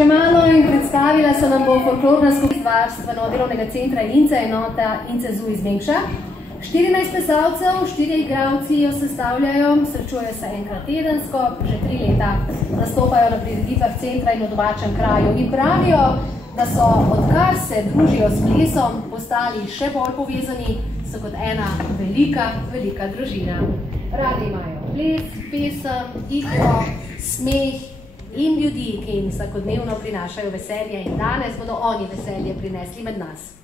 Še malo in predstavila se nam bo folklorna skupina varstveno-delovnega centra Ince, enota Ince ZU iz Mengša. 14 plesalcev, 4 igralci jo sestavljajo, srečujejo se enkrat tedensko, že 3 leta nastopajo na prireditvah centra in v domačem kraju in pravijo, da so, odkar se družijo s plesom, postali še bolj povezani, so kot ena velika, velika družina. Radi imajo ples, pesem, igro, smeh in ljudi, ki jim vsakodnevno prinašajo veselje in danes bodo oni veselje prinesli med nas.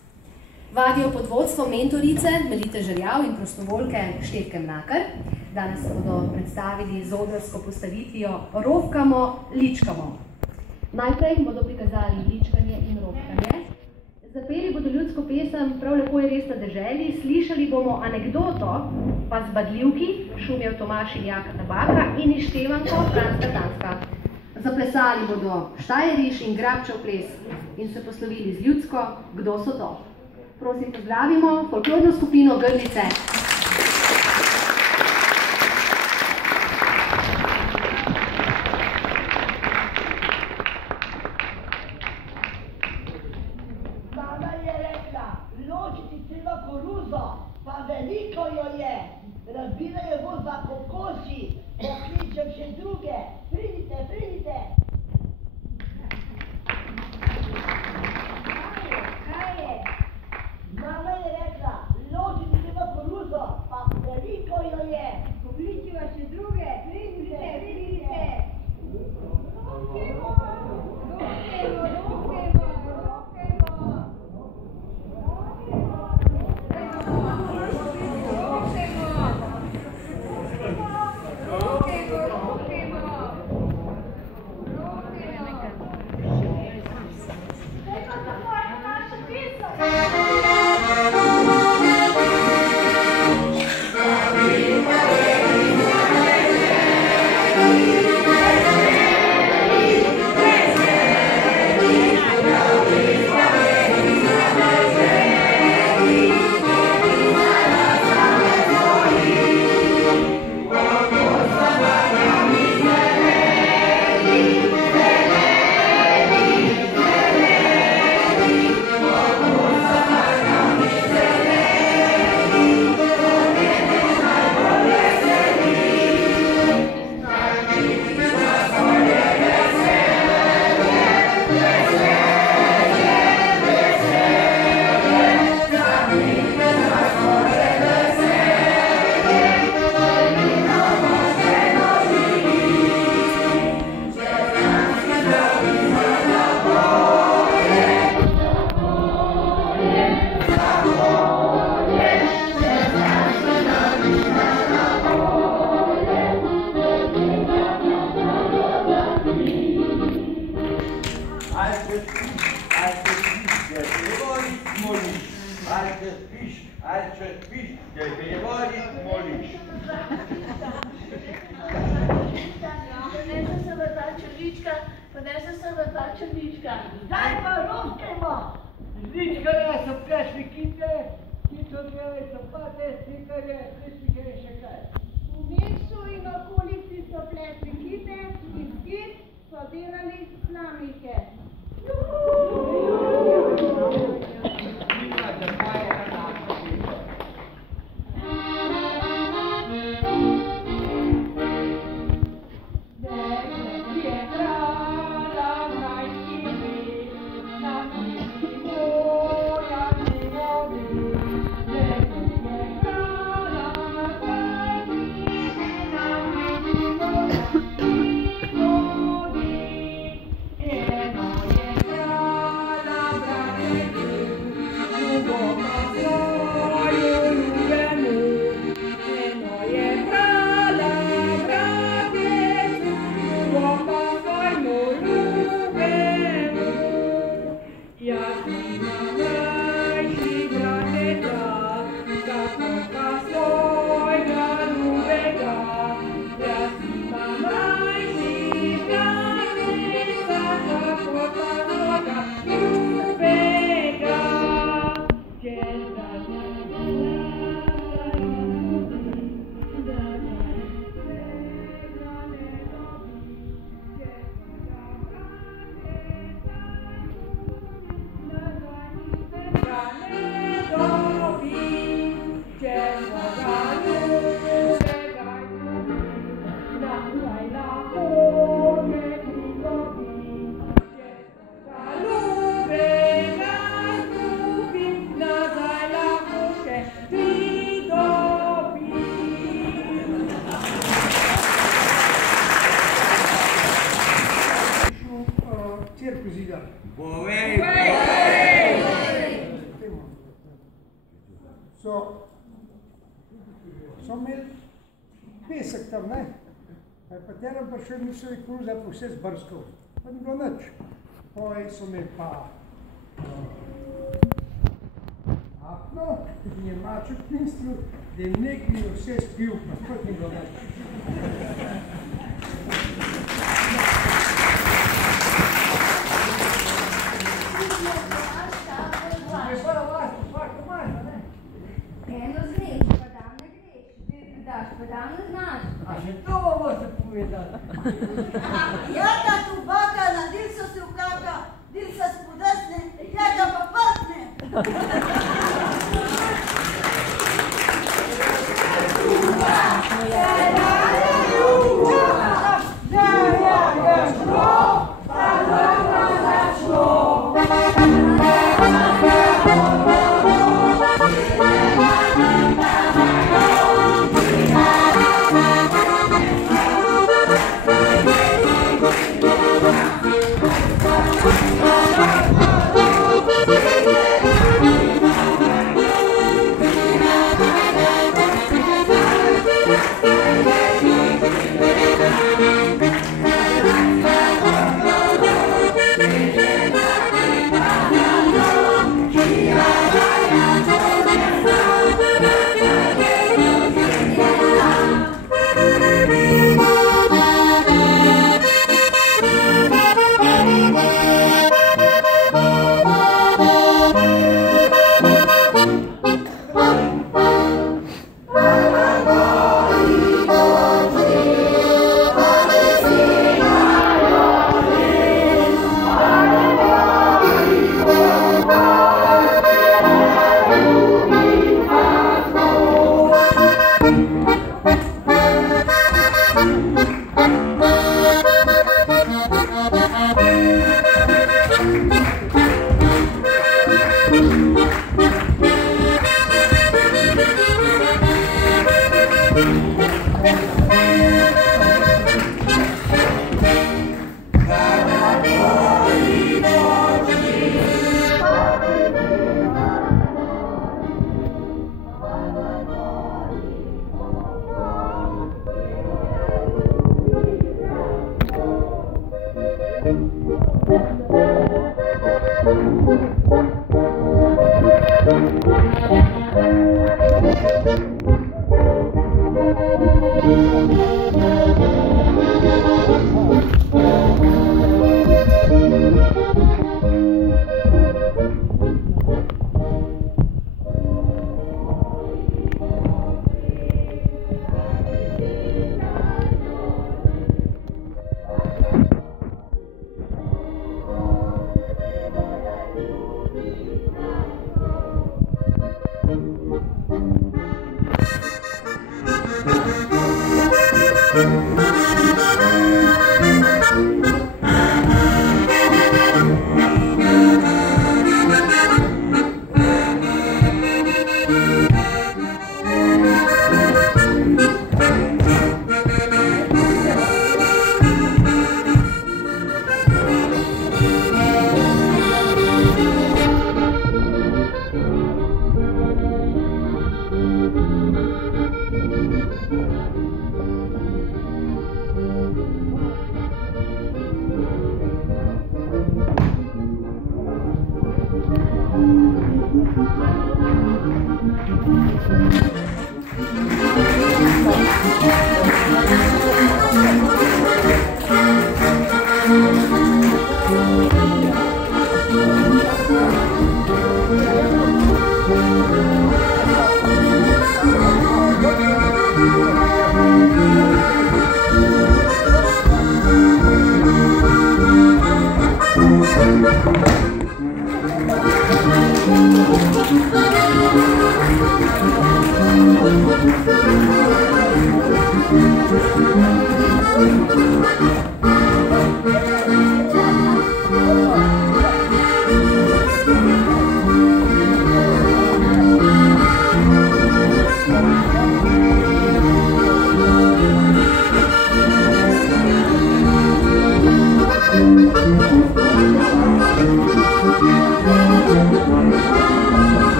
Vadijo pod vodstvom mentorice Melite Žerjav in prostovoljke Štefke Mlakar. Danes se bodo predstavili z odrsko postavitvijo Rovkamo, ličkamo. Najprej bodo prikazali ličkanje in rovkanje. Zapeli bodo ljudsko pesem Prav lepo je res na deželi, slišali bomo anekdoto pa zbadljivki, šumjev Tomaž in Jaka Tabaka in izštevanko Franska Danska. Zaplesali bodo Štajeriš in Grabčev ples in se poslovili z ljudsko Kdo so to? Prosim, pozdravimo folklorno skupino Grlice. Mama je rekla, ločiti treba koruzo, pa veliko jo je. Razbirajo bo za kokoši, pokličem še druge. Pridite, pridite. Kaj je? Mama je rekla, ločiti treba koruzo, pa veliko jo je. Pokličiva še druge. Pridite, pridite. Rokemo, rokemo, rokemo, rokemo. Zdaj pa rovkemo! Zličkanje so plešli kite, kitovljeve so pate, slikanje, slikanje še kaj. V Mengšu in okolici so plesli kite, iz kit so delali slamike. Eno Kjer pozidar? Bovej! So imeli pesek tam, ne? Pa teram pa še niso je kruza po vse zbrskal. Pa ni bilo nič. Poje so imeli pa apno in je mačo mislil, da je nekaj vse spil, pa spet ni bilo nič. Eno zneš, pa tam ne greš, ti daš, pa tam ne znaš. A še to bomo se povedali. Jaka tu baka, nadil so se v kaka, dil se spodesne, jaka pa patne.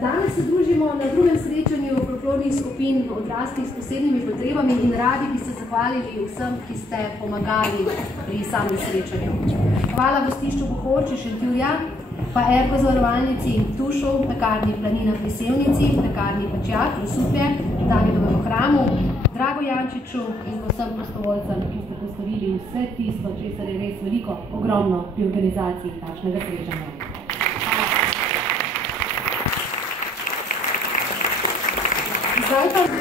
Danes se družimo na drugem srečanju folklornih skupin odraslih s posebnimi potrebami in radi bi se zahvalili vsem, ki ste pomagali pri samem srečanju. Hvala gostišču Bohorči Šentjurja, pa Ergo zavarovalnici Tušu, pekarni Planina pri Sevnici, pekarni Pačjak, Rusupje, Davidovemu hramu, Drago Jančiču in vsem prostovoljcem, ki ste postorili vse tisto, česar je res veliko, ogromno pri organizaciji takšnega srečanja. Zdaj pa...